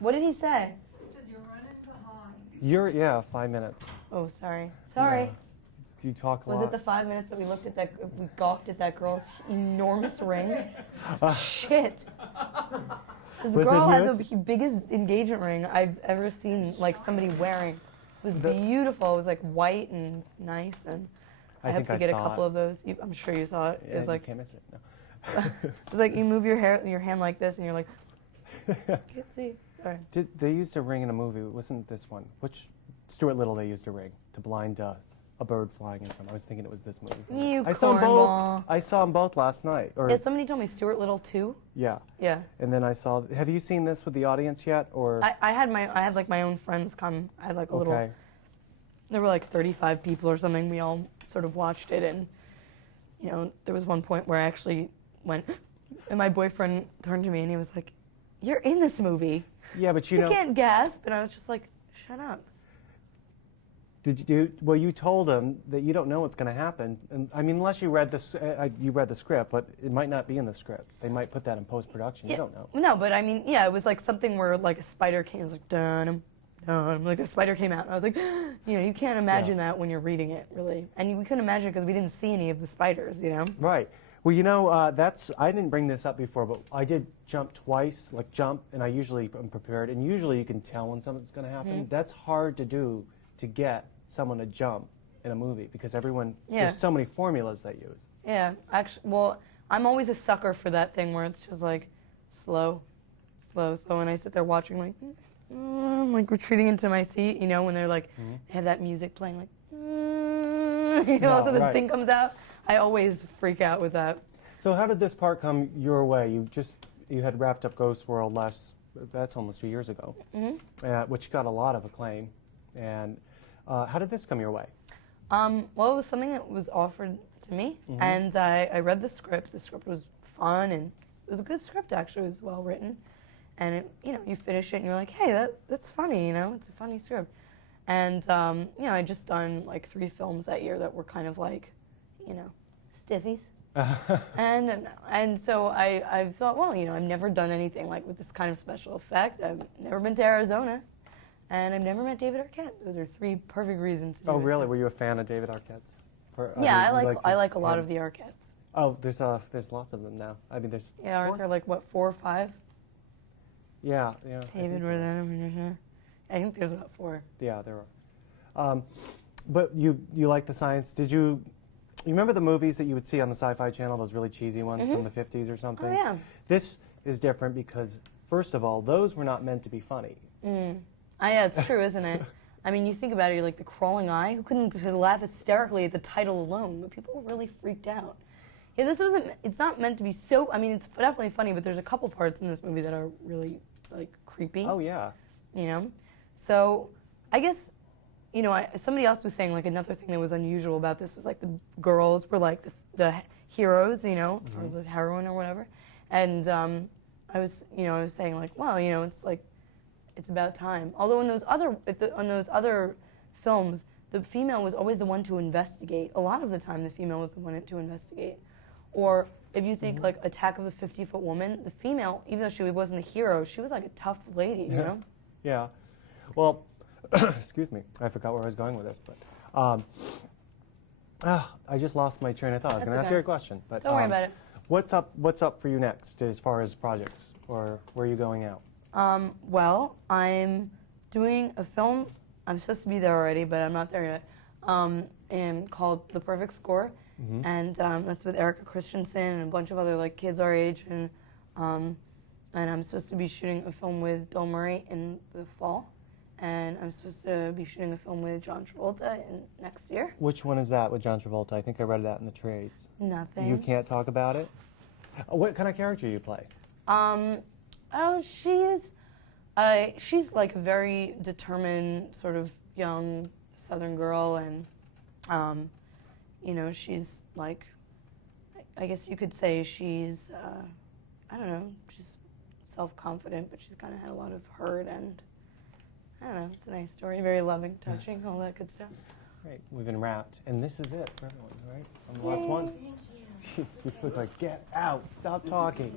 What did he say? He said you're running behind. Yeah, 5 minutes. Oh, sorry. Sorry. Yeah. You talk a lot. Was it the 5 minutes that we looked at we gawked at that girl's enormous ring? Shit. This Was it girl had huge? the biggest engagement ring I've ever seen, like, somebody wearing. It was beautiful. It was, like, white and nice, and I hope to get a couple of those. I'm sure you saw it. Yeah, It was like, you can't miss it. No. it was like you move your hand like this, and you're like, can't see. Sorry. They used a ring in a movie. Wasn't this one? Which Stuart Little they used a ring to blind a bird flying in front. I was thinking it was this movie. You I saw them cornball. both. I saw them both last night. Yeah, somebody told me Stuart Little too. Yeah. Yeah. And then I saw. Have you seen this with the audience yet? Or I had like my own friends come. I had like a little. okay. There were like 35 people or something. We all sort of watched it, and there was one point where I actually went, and my boyfriend turned to me and he was like, "You're in this movie." Yeah, but You can't gasp, and I was just like, "Shut up." Did you? Well, you told them that you don't know what's going to happen, and I mean, unless you read this, you read the script, but it might not be in the script. They might put that in post-production. Yeah. You don't know. No, but I mean, yeah, it was like something where like a spider came, it was like dun like the spider came out, and I was like, you can't imagine that when you're reading it, really, and we couldn't imagine it because we didn't see any of the spiders, Right. Well, I didn't bring this up before, but I did jump twice, like jump, and I usually am prepared, and usually you can tell when something's going to happen. Mm-hmm. That's hard to do, to get someone to jump in a movie, because there's so many formulas they use. Yeah, actually, well, I'm always a sucker for that thing where it's just like slow, and I sit there watching like, like retreating into my seat, when they're like, they have that music playing like, so this thing comes out. I always freak out with that. So how did this part come your way? You had wrapped up Ghost World that's almost 2 years ago, which got a lot of acclaim. And how did this come your way? Well, it was something that was offered to me, and I read the script. The script was fun, and it was a good script, actually. It was well written. And, you finish it, and you're like, hey, that's funny, it's a funny script. And, I just done, like, 3 films that year that were kind of like, stiffies. and so I thought, well, I've never done anything, like, with this kind of special effect. I've never been to Arizona, and I've never met David Arquette. Those are 3 perfect reasons to do it. Oh, really? Were you a fan of David Arquette's? Yeah, I like a lot of the Arquettes. Oh, there's lots of them now. I mean, there's... Yeah, aren't there, like, what, 4 or 5? Yeah. David, I think there's about 4. Yeah, there are. But you like the science. Did you remember the movies that you would see on the Sci-Fi Channel, those really cheesy ones from the 50s or something? Oh, yeah. This is different because, first of all, those were not meant to be funny. Yeah, it's true, isn't it? I mean, you think about it, you're like the crawling eye. Who couldn't laugh hysterically at the title alone? But people were really freaked out. Yeah, it's not meant to be so, I mean, it's definitely funny, but there's a couple parts in this movie that are really, like, creepy. Oh, yeah. So, I guess, somebody else was saying, like, another thing that was unusual about this was, like, the girls were, like, the heroes, or the heroine or whatever. And I was saying, like, wow, it's like, it's about time. Although on those other films, the female was always the one to investigate. A lot of the time, the female was the one to investigate. Or if you think, like, Attack of the 50-Foot Woman, the female, even though she wasn't the hero, she was, like, a tough lady, you know? Yeah. Well, excuse me. I forgot where I was going with this, but I just lost my train of thought. I was going to ask you a question. But, don't worry about it. What's up for you next as far as projects, or where are you going out? Well, I'm doing a film. I'm supposed to be there already, but I'm not there yet. And called The Perfect Score, and that's with Erica Christensen and a bunch of other like kids our age, and I'm supposed to be shooting a film with Bill Murray in the fall, and I'm supposed to be shooting a film with John Travolta next year. Which one is that with John Travolta? I think I read that in the trades. Nothing. You can't talk about it? What kind of character do you play? She's like a very determined sort of young Southern girl, and she's like, I guess you could say she's, I don't know, she's self-confident, but she's kind of had a lot of hurt, and I don't know, it's a nice story, very loving, touching, all that good stuff. Great, we've been wrapped, and this is it for everyone, right? On the last one. Thank you. You look like, get out, stop talking.